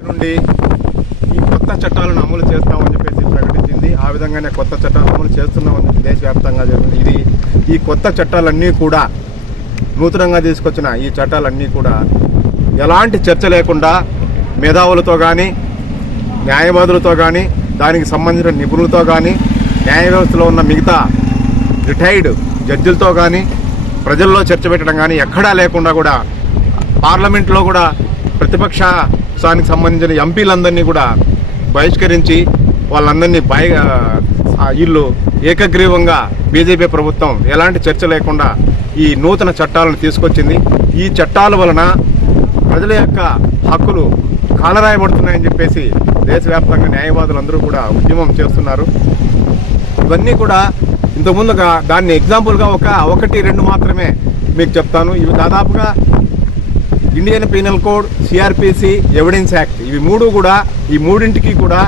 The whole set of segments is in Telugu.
నుండి ఈ కొత్త చట్టాలను అమలు చేస్తామని చెప్పేసి ప్రకటించింది. ఆ విధంగానే కొత్త చట్టాలు అమలు చేస్తున్నామని చెప్పి దేశవ్యాప్తంగా జరిగింది. ఇది ఈ కొత్త చట్టాలన్నీ కూడా నూతనంగా తీసుకొచ్చిన ఈ చట్టాలన్నీ కూడా ఎలాంటి చర్చ లేకుండా మేధావులతో కానీ న్యాయవాదులతో కానీ దానికి సంబంధించిన నిపుణులతో కానీ న్యాయ వ్యవస్థలో ఉన్న మిగతా రిటైర్డ్ జడ్జిలతో కానీ ప్రజల్లో చర్చ పెట్టడం కానీ ఎక్కడా లేకుండా కూడా పార్లమెంట్లో కూడా ప్రతిపక్ష ప్రభుత్వానికి సంబంధించిన ఎంపీలందరినీ కూడా బహిష్కరించి వాళ్ళందరినీ బయ ఇల్లు వీళ్ళు ఏకగ్రీవంగా బీజేపీ ప్రభుత్వం ఎలాంటి చర్చ లేకుండా ఈ నూతన చట్టాలను తీసుకొచ్చింది. ఈ చట్టాల వలన ప్రజల యొక్క హక్కులు కాలరాయబడుతున్నాయని చెప్పేసి దేశవ్యాప్తంగా న్యాయవాదులందరూ కూడా ఉద్యమం చేస్తున్నారు. ఇవన్నీ కూడా ఇంతకుముందుగా దాన్ని ఎగ్జాంపుల్గా ఒక ఒకటి రెండు మాత్రమే మీకు చెప్తాను. ఇవి దాదాపుగా Indian penal code CrPC evidence act. ఇవి మూడు కూడా ఈ మూడింటికి కూడా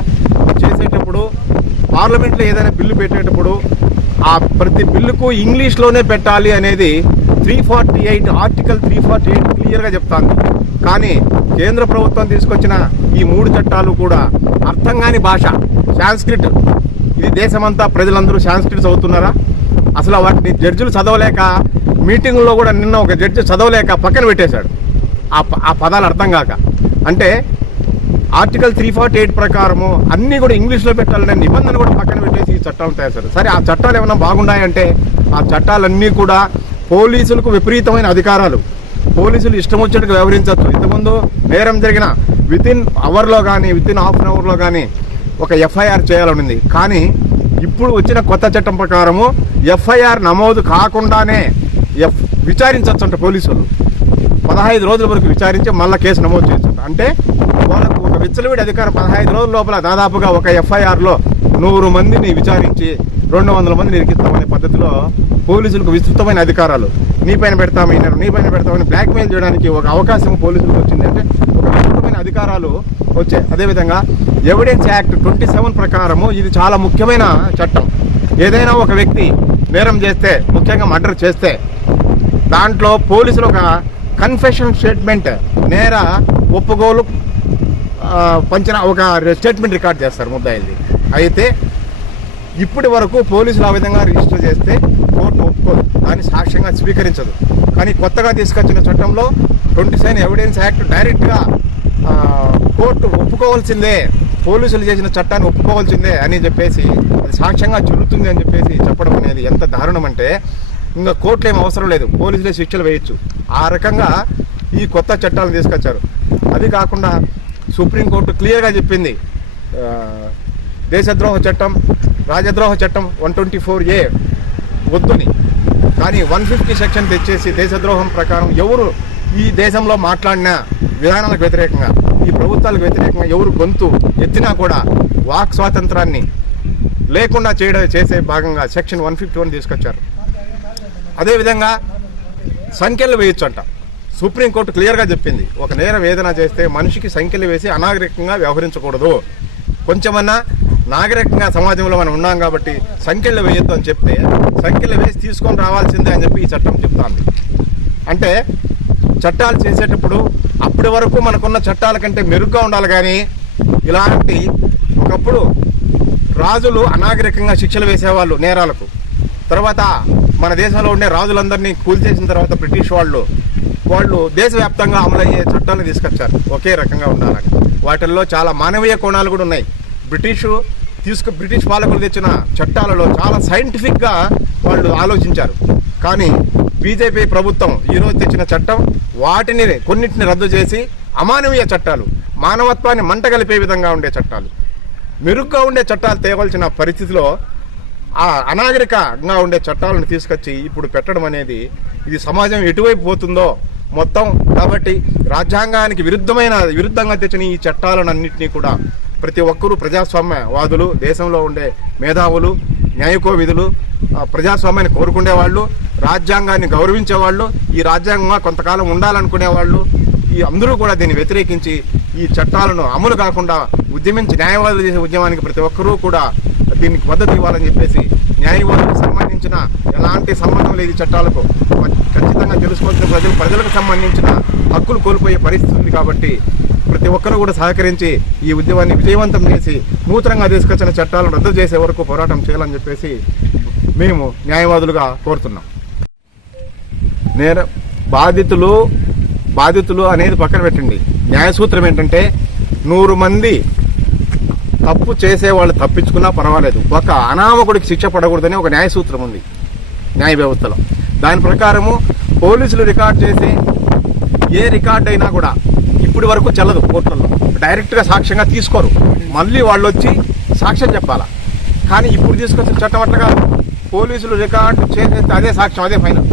చేసేటప్పుడు పార్లమెంట్లో ఏదైనా బిల్లు పెట్టేటప్పుడు ఆ ప్రతి బిల్లుకు ఇంగ్లీష్లోనే పెట్టాలి అనేది three forty eight article three forty eight క్లియర్గా చెప్తాంది. కానీ కేంద్ర ప్రభుత్వం తీసుకొచ్చిన ఈ మూడు చట్టాలు కూడా అర్థం కాని భాష సాంస్క్రిట్. ఇది దేశమంతా ప్రజలందరూ సాంస్క్రిట్ చదువుతున్నారా అసలు వాటిని జడ్జిలు చదవలేక మీటింగ్లో కూడా నిన్న ఒక జడ్జి చదవలేక పక్కన పెట్టేశాడు. ఆ ప- ఆ పదాలు అర్థం కాక. అంటే ఆర్టికల్ త్రీ ఫార్టీ ఎయిట్ ప్రకారము అన్నీ కూడా ఇంగ్లీష్లో పెట్టాలనే నిబంధన కూడా పక్కన పెట్టేసి ఈ చట్టాలు తయారు చేశారు. సరే ఆ చట్టాలు ఏమైనా బాగున్నాయంటే ఆ చట్టాలన్నీ కూడా పోలీసులకు విపరీతమైన అధికారాలు. పోలీసులు ఇష్టం వచ్చినట్టు వ్యవహరించవచ్చు ఇంతకుముందు నేరం జరిగిన వితిన్ అవర్లో కానీ వితిన్ హాఫ్ అన్ అవర్లో కానీ ఒక ఎఫ్ఐఆర్ చేయాలని ఉంది కానీ ఇప్పుడు వచ్చిన కొత్త చట్టం ప్రకారము ఎఫ్ఐఆర్ నమోదు కాకుండానే ఎఫ్ విచారించవచ్చు అంట పోలీసులు. పదహైదు రోజుల వరకు విచారించి మళ్ళీ కేసు నమోదు చేస్తుంది అంటే వాళ్ళకు ఒక విచ్చలవిడి అధికారం పదహైదు రోజుల లోపల దాదాపుగా ఒక ఎఫ్ఐఆర్లో నూరు మందిని విచారించి రెండు వందల మందిని నిరికిస్తామనే పద్ధతిలో పోలీసులకు విస్తృతమైన అధికారాలు. నీ పైన పెడతామన్నారు నీ పైన పెడతామని బ్లాక్మెయిల్ చేయడానికి ఒక అవకాశం పోలీసులకు వచ్చింది అంటే ఒక విస్తృతమైన అధికారాలు వచ్చాయి. అదేవిధంగా ఎవిడెన్స్ యాక్ట్ ట్వంటీ సెవెన్ ప్రకారము ఇది చాలా ముఖ్యమైన చట్టం. ఏదైనా ఒక వ్యక్తి నేరం చేస్తే ముఖ్యంగా మర్డర్ చేస్తే దాంట్లో పోలీసులు ఒక కన్ఫెషన్ స్టేట్మెంట్ నేర ఒప్పుకోలు పంచిన ఒక స్టేట్మెంట్ రికార్డ్ చేస్తారు ముద్దాయిల్ది అయితే ఇప్పటి వరకు పోలీసులు ఆ విధంగా రిజిస్టర్ చేస్తే కోర్టు ఒప్పుకోదు. దాన్ని సాక్ష్యంగా స్వీకరించదు. కానీ కొత్తగా తీసుకొచ్చిన చట్టంలో ట్వంటీ సెవెన్ ఎవిడెన్స్ యాక్ట్ డైరెక్ట్గా కోర్టు ఒప్పుకోవాల్సిందే పోలీసులు చేసిన చట్టాన్ని ఒప్పుకోవాల్సిందే అని చెప్పేసి అది సాక్ష్యంగా చెల్లుతుంది అని చెప్పేసి చెప్పడం అనేది ఎంత దారుణం అంటే ఇంకా కోర్టులు ఏం అవసరం లేదు. పోలీసులే శిక్షలు వేయచ్చు. ఆ రకంగా ఈ కొత్త చట్టాలను తీసుకొచ్చారు. అది కాకుండా సుప్రీంకోర్టు క్లియర్గా చెప్పింది. దేశద్రోహ చట్టం రాజద్రోహ చట్టం వన్ ట్వంటీ ఫోర్ ఏ వద్దుని. కానీ వన్ ఫిఫ్టీ సెక్షన్ తెచ్చేసి దేశద్రోహం ప్రకారం ఎవరు ఈ దేశంలో మాట్లాడిన విధానాలకు వ్యతిరేకంగా ఈ ప్రభుత్వాలకు వ్యతిరేకంగా ఎవరు గొంతు ఎత్తినా కూడా వాక్ స్వాతంత్రాన్ని లేకుండా చేయడం చేసే భాగంగా సెక్షన్ వన్ ఫిఫ్టీ వన్ తీసుకొచ్చారు. అదేవిధంగా సంఖ్యలు వేయొచ్చు అంట సుప్రీంకోర్టు క్లియర్గా చెప్పింది. ఒక నేరం ఏదైనా చేస్తే మనిషికి సంఖ్యలు వేసి అనాగరికంగా వ్యవహరించకూడదు. కొంచెమన్నా నాగరికంగా సమాజంలో మనం ఉన్నాం కాబట్టి సంఖ్యలు వేయొద్దు అని చెప్తే సంఖ్యలు వేసి తీసుకొని రావాల్సిందే అని చెప్పి ఈ చట్టం చెప్తాంది. అంటే చట్టాలు చేసేటప్పుడు అప్పటి వరకు మనకున్న చట్టాల కంటే మెరుగ్గా ఉండాలి కానీ ఇలాంటి ఒకప్పుడు రాజులు అనాగరికంగా శిక్షలు వేసేవాళ్ళు నేరాలకు. తర్వాత మన దేశంలో ఉండే రాజులందరినీ కూల్చేసిన తర్వాత బ్రిటిష్ వాళ్ళు వాళ్ళు దేశవ్యాప్తంగా అమలయ్యే చట్టాలను తీసుకొచ్చారు. ఒకే రకంగా ఉండాలని. వాటిల్లో చాలా మానవీయ కోణాలు కూడా ఉన్నాయి. బ్రిటిషు తీసుకు బ్రిటిష్ పాలకులు తెచ్చిన చట్టాలలో చాలా సైంటిఫిక్గా వాళ్ళు ఆలోచించారు. కానీ బీజేపీ ప్రభుత్వం ఈరోజు తెచ్చిన చట్టం వాటిని కొన్నిటిని రద్దు చేసి అమానవీయ చట్టాలు మానవత్వాన్ని మంటగలిపే విధంగా ఉండే చట్టాలు. మెరుగ్గా ఉండే చట్టాలు తేవలసిన పరిస్థితిలో ఆ అనాగరికంగా ఉండే చట్టాలను తీసుకొచ్చి ఇప్పుడు పెట్టడం అనేది ఇది సమాజం ఎటువైపు పోతుందో మొత్తం కాబట్టి రాజ్యాంగానికి విరుద్ధమైన విరుద్ధంగా తెచ్చిన ఈ చట్టాలను అన్నింటినీ కూడా ప్రతి ఒక్కరూ ప్రజాస్వామ్యవాదులు దేశంలో ఉండే మేధావులు న్యాయకోవిధులు ప్రజాస్వామ్యాన్ని కోరుకునే వాళ్ళు రాజ్యాంగాన్ని గౌరవించే వాళ్ళు ఈ రాజ్యాంగంగా కొంతకాలం ఉండాలనుకునే వాళ్ళు ఈ అందరూ కూడా దీన్ని వ్యతిరేకించి ఈ చట్టాలను అమలు కాకుండా ఉద్యమించి న్యాయవాదులు చేసే ఉద్యమానికి ప్రతి ఒక్కరూ కూడా దీనికి మద్దతు ఇవ్వాలని చెప్పేసి న్యాయవాదులకు సంబంధించిన ఎలాంటి సంబంధం లేదు చట్టాలకు ఖచ్చితంగా తెలుసుకోవాల్సిన ప్రజలు ప్రజలకు సంబంధించిన హక్కులు కోల్పోయే పరిస్థితి ఉంది కాబట్టి ప్రతి ఒక్కరూ కూడా సహకరించి ఈ ఉద్యమాన్ని విజయవంతం చేసి నూతనంగా తీసుకొచ్చిన చట్టాలను రద్దు చేసే వరకు పోరాటం చేయాలని చెప్పేసి మేము న్యాయవాదులుగా కోరుతున్నాం. నేర బాధితులు బాధితులు అనేది పక్కన పెట్టండి. న్యాయ సూత్రం ఏంటంటే నూరు మంది తప్పు చేసే వాళ్ళు తప్పించుకున్నా పర్వాలేదు. ఒక అనామకుడికి శిక్ష పడకూడదని ఒక న్యాయ సూత్రం ఉంది. న్యాయ వ్యవస్థలో. దాని ప్రకారము పోలీసులు రికార్డ్ చేసి ఏ రికార్డ్ అయినా కూడా ఇప్పటి వరకు చెల్లదు కోర్టుల్లో. డైరెక్ట్గా సాక్ష్యంగా తీసుకోరు. మళ్ళీ వాళ్ళు వచ్చి సాక్ష్యం చెప్పాలా? కానీ ఇప్పుడు తీసుకొచ్చిన చట్టం అట్లా కాదు. పోలీసులు రికార్డు చేసేస్తే అదే సాక్ష్యం అదే ఫైనల్.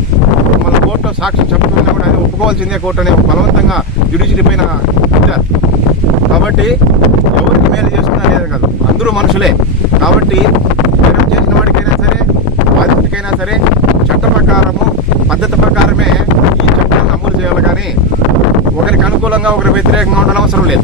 మన కోర్టులో సాక్ష్యం చెప్పకుండా కూడా ఆయన ఒప్పుకోవాల్సిందే కోర్టు అనే బలవంతంగా జ్యుడిషియరీ పైన కాబట్టి మేలు చేస్తున్నా లేదు కాదు. అందరూ మనుషులే. కాబట్టి నేరం చేసిన వాడికైనా సరే బాధితుడికైనా సరే చట్ట ప్రకారము పద్ధతి ప్రకారమే ఈ చట్టాన్ని అమలు చేయాలి కానీ ఒకరికి అనుకూలంగా ఒకరికి వ్యతిరేకంగా ఉండడం అవసరం లేదు.